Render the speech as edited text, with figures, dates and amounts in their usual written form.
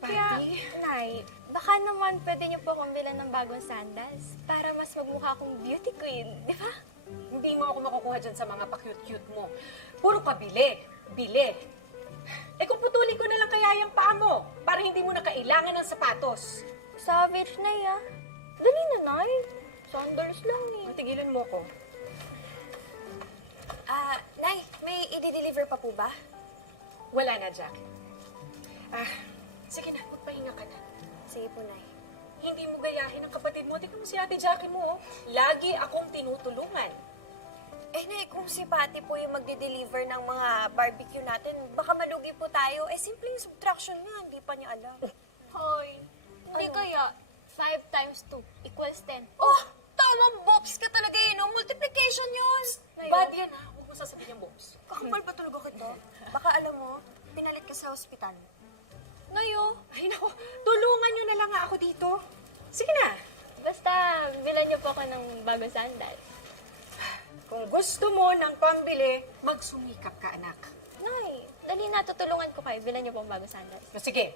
Kaya, Nay, baka naman pwede niyo po akong bilan ng bagong sandals para mas magmukha akong beauty queen, di ba? Hindi mo ako makukuha dyan sa mga pa-cute-cute mo. Puro ka bili. Bili. Eh kung putulin ko na lang kaya yung paa mo para hindi mo na kailangan ng sapatos. Savage, Nay, ah. Dali na, Nay. Sandals lang eh. Tigilan mo ko. Nay, may i-deliver pa po ba? Wala na, Jack. Sige na, magpahinga ka na. Sige po, Nay. Hindi mo gayahin ang kapatid mo. Tingnan mo si Ate Jackie mo, oh. Lagi akong tinutulungan. Eh, Nay, kung si Patty po yung magde-deliver ng mga barbecue natin, baka malugi po tayo. Eh, simpleng subtraction nga, hindi pa niya alam. Hoy, hindi kaya 5 times 2 equals 10. Oh, tamang bops ka talaga yun, no? Multiplication yun! Bad yan, ha? Huwag mo sasabihin yung boobs. Kakapal ba talaga kita? Baka alam mo, pinalit ka sa ospital. Nayo, Ay, nako. Tulungan nyo na lang nga ako dito. Sige na. basta bilan niyo po ako ng bagong sandals. Kung gusto mo ng pambili, magsumikap ka, anak. Nay, dali na, tutulungan ko kayo. Bilan niyo po ang bagong sandals. Sige,